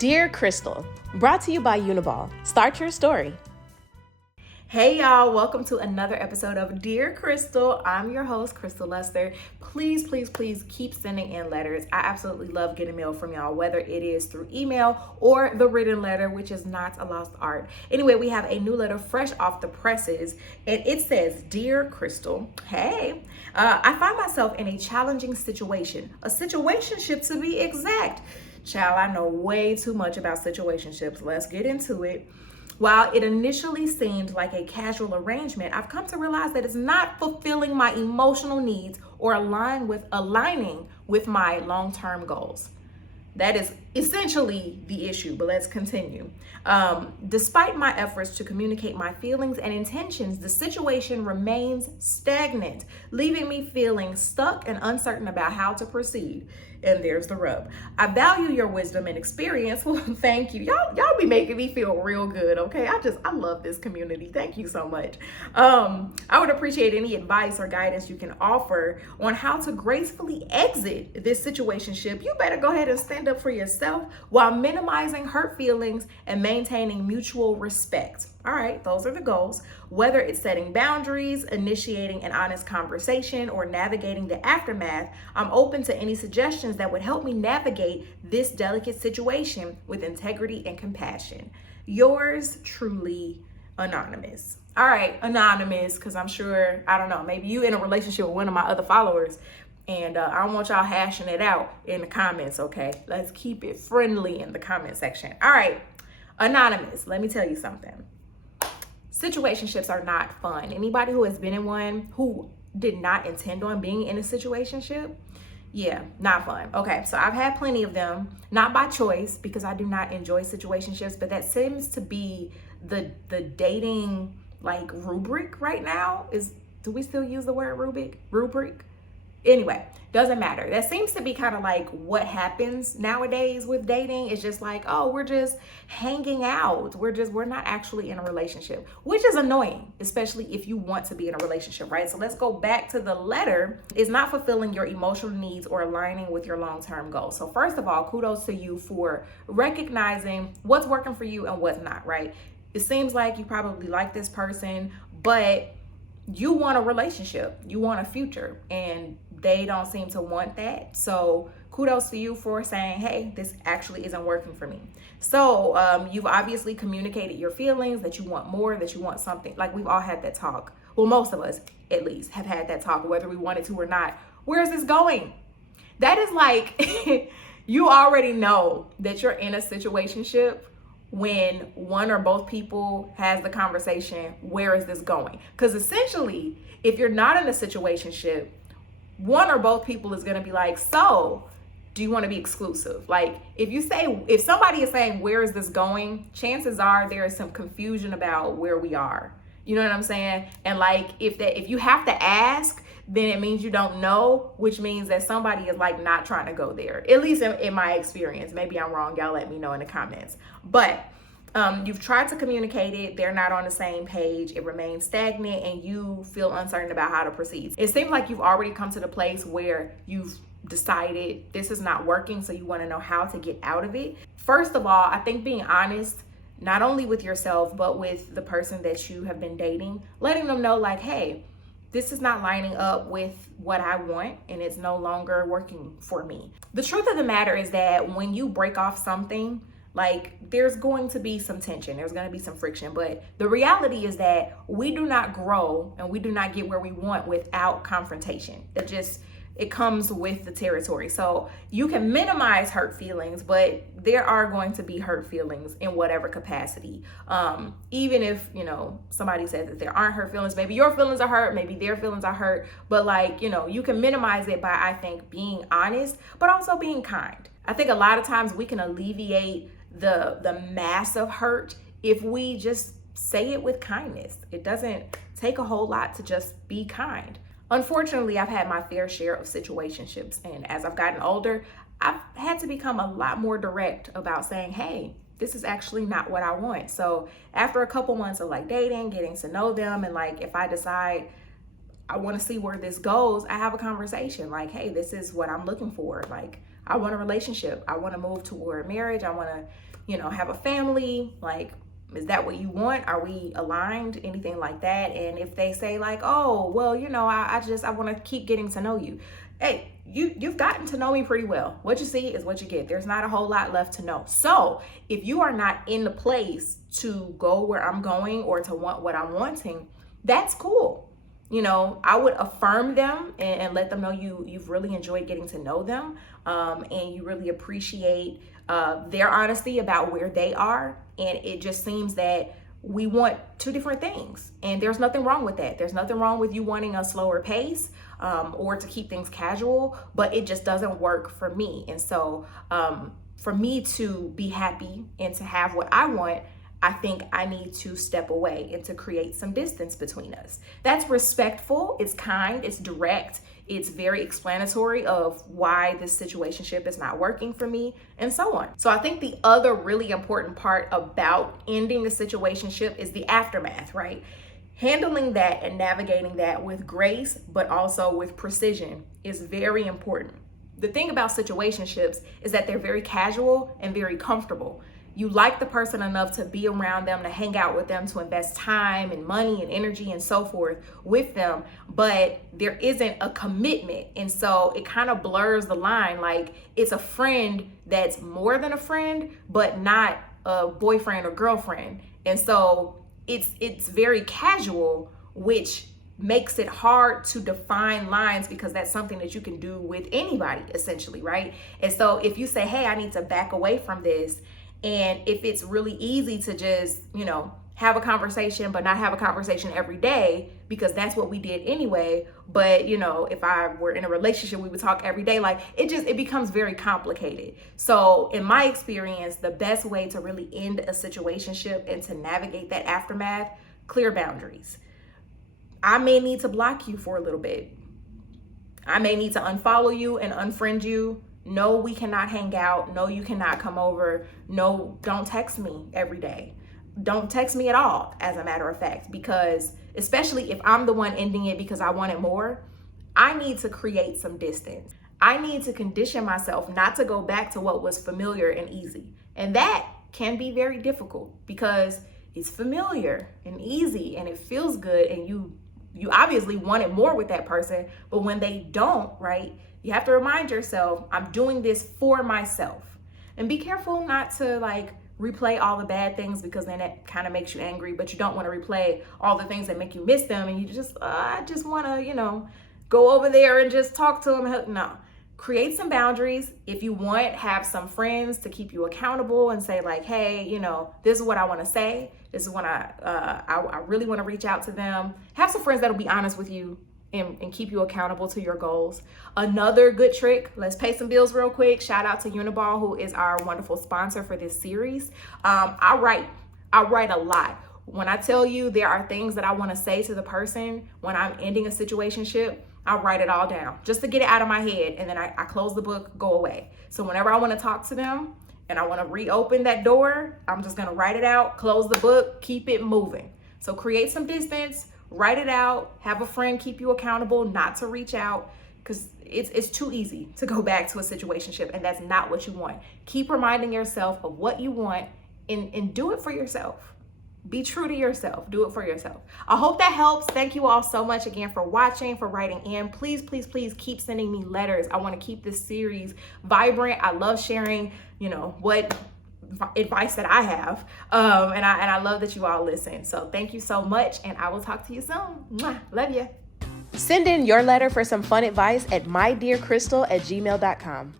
Dear Christal, brought to you by Uniball. Start your story. Hey y'all, welcome to another episode of Dear Christal. I'm your host, Christal Lester. Please keep sending in letters. I absolutely love getting mail from y'all, whether it is through email or the written letter, which is not a lost art. Anyway, we have a new letter fresh off the presses, and it says, Dear Christal, hey, I find myself in a challenging situation, a situationship to be exact. Child, I know way too much about situationships. Let's get into it. While it initially seemed like a casual arrangement, I've come to realize that it's not fulfilling my emotional needs or aligning with my long-term goals. That is essentially the issue, but let's continue. Despite my efforts to communicate my feelings and intentions, the situation remains stagnant, leaving me feeling stuck and uncertain about how to proceed. And there's the rub. I value your wisdom and experience. Well, thank you. Y'all be making me feel real good, okay? I love this community. Thank you so much. I would appreciate any advice or guidance you can offer on how to gracefully exit this situationship. You better go ahead and stand up for yourself while minimizing hurt feelings and maintaining mutual respect. All right, those are the goals. Whether it's setting boundaries, initiating an honest conversation, or navigating the aftermath, I'm open to any suggestions that would help me navigate this delicate situation with integrity and compassion. Yours truly, Anonymous. All right, Anonymous, because I'm sure, I don't know, maybe you in a relationship with one of my other followers, and I don't want y'all hashing it out in the comments, okay? Let's keep it friendly in the comment section. All right, Anonymous, let me tell you something. Situationships are not fun. Anybody who has been in one who did not intend on being in a situationship, yeah, not fun. Okay, so I've had plenty of them, not by choice because I do not enjoy situationships, but that seems to be the dating like rubric right now. Do we still use the word rubric? Anyway, doesn't matter. That seems to be kind of like what happens nowadays with dating. It's just like, oh, we're just hanging out. We're not actually in a relationship, which is annoying, especially if you want to be in a relationship, right? So let's go back to the letter. It's not fulfilling your emotional needs or aligning with your long-term goals. So first of all, kudos to you for recognizing what's working for you and what's not, right? It seems like you probably like this person, but you want a relationship, you want a future, and they don't seem to want that. So kudos to you for saying, hey, this actually isn't working for me. So you've obviously communicated your feelings, that you want more, that you want something. Like, we've all had that talk. Well, most of us at least have had that talk, whether we wanted to or not. Where is this going? That is like, you already know that you're in a situationship when one or both people has the conversation, where is this going? Because essentially, if you're not in a situationship, one or both people is going to be like, so do you want to be exclusive? Like, if somebody is saying, where is this going? Chances are there is some confusion about where we are. You know what I'm saying? And like, if you have to ask, then it means you don't know, which means that somebody is like not trying to go there. At least in my experience. Maybe I'm wrong. Y'all let me know in the comments. But you've tried to communicate it. They're not on the same page. It remains stagnant and you feel uncertain about how to proceed. It seems like you've already come to the place where you've decided this is not working. So you want to know how to get out of it. First of all, I think being honest, not only with yourself, but with the person that you have been dating, letting them know like, hey, this is not lining up with what I want and it's no longer working for me. The truth of the matter is that when you break off something, like, there's going to be some tension, there's going to be some friction, but the reality is that we do not grow and we do not get where we want without confrontation. It comes with the territory. So you can minimize hurt feelings, but there are going to be hurt feelings in whatever capacity. Even if, somebody says that there aren't hurt feelings, maybe your feelings are hurt, maybe their feelings are hurt, but like, you can minimize it by, I think, being honest, but also being kind. I think a lot of times we can alleviate the massive hurt if we just say it with kindness. It doesn't take a whole lot to just be kind. Unfortunately, I've had my fair share of situationships, and as I've gotten older, I've had to become a lot more direct about saying, hey, this is actually not what I want. So after a couple months of like dating, getting to know them, and like if I decide I want to see where this goes, I have a conversation like, hey, this is what I'm looking for. Like, I want a relationship. I want to move toward marriage. I want to, have a family. Like, is that what you want? Are we aligned? Anything like that? And if they say like, oh, well, I want to keep getting to know you. Hey, you've gotten to know me pretty well. What you see is what you get. There's not a whole lot left to know. So if you are not in the place to go where I'm going or to want what I'm wanting, that's cool. I would affirm them and let them know you've really enjoyed getting to know them, and you really appreciate their honesty about where they are. And it just seems that we want two different things, and there's nothing wrong with that. There's nothing wrong with you wanting a slower pace or to keep things casual, but it just doesn't work for me. And so for me to be happy and to have what I want, I think I need to step away and to create some distance between us. That's respectful, it's kind, it's direct, it's very explanatory of why this situationship is not working for me, and so on. So I think the other really important part about ending a situationship is the aftermath, right? Handling that and navigating that with grace, but also with precision, is very important. The thing about situationships is that they're very casual and very comfortable. You like the person enough to be around them, to hang out with them, to invest time and money and energy and so forth with them, but there isn't a commitment. And so it kind of blurs the line. Like, it's a friend that's more than a friend, but not a boyfriend or girlfriend. And so it's very casual, which makes it hard to define lines, because that's something that you can do with anybody essentially, right? And so if you say, hey, I need to back away from this, and if it's really easy to just, have a conversation, but not have a conversation every day, because that's what we did anyway. But, if I were in a relationship, we would talk every day. Like, it becomes very complicated. So in my experience, the best way to really end a situationship and to navigate that aftermath, clear boundaries. I may need to block you for a little bit. I may need to unfollow you and unfriend you. No, we cannot hang out. No, you cannot come over. No, don't text me every day. Don't text me at all, as a matter of fact, because especially if I'm the one ending it because I wanted more, I need to create some distance. I need to condition myself not to go back to what was familiar and easy. And that can be very difficult because it's familiar and easy and it feels good, and you obviously wanted more with that person, but when they don't, right? You have to remind yourself, I'm doing this for myself. And be careful not to replay all the bad things, because then it kind of makes you angry, but you don't want to replay all the things that make you miss them. And you just, I just want to, go over there and just talk to them. No, create some boundaries. If you want, have some friends to keep you accountable and say hey, this is what I want to say. This is when I really want to reach out to them. Have some friends that'll be honest with you and keep you accountable to your goals. Another good trick, let's pay some bills real quick. Shout out to Uniball, who is our wonderful sponsor for this series. I write a lot. When I tell you there are things that I want to say to the person when I'm ending a situationship, I write it all down just to get it out of my head, and then I close the book, go away. So whenever I want to talk to them and I want to reopen that door, I'm just going to write it out, close the book, keep it moving. So create some distance, write it out, have a friend keep you accountable not to reach out, because it's too easy to go back to a situationship, and that's not what you want. Keep reminding yourself of what you want and do it for yourself. Be true to yourself. Do it for yourself. I hope that helps. Thank you all so much again for watching, for writing in. Please, please, please keep sending me letters. I want to keep this series vibrant. I love sharing, what advice that I have. And I love that you all listen. So thank you so much, and I will talk to you soon. Mwah. Love you. Send in your letter for some fun advice at mydearchristal@gmail.com.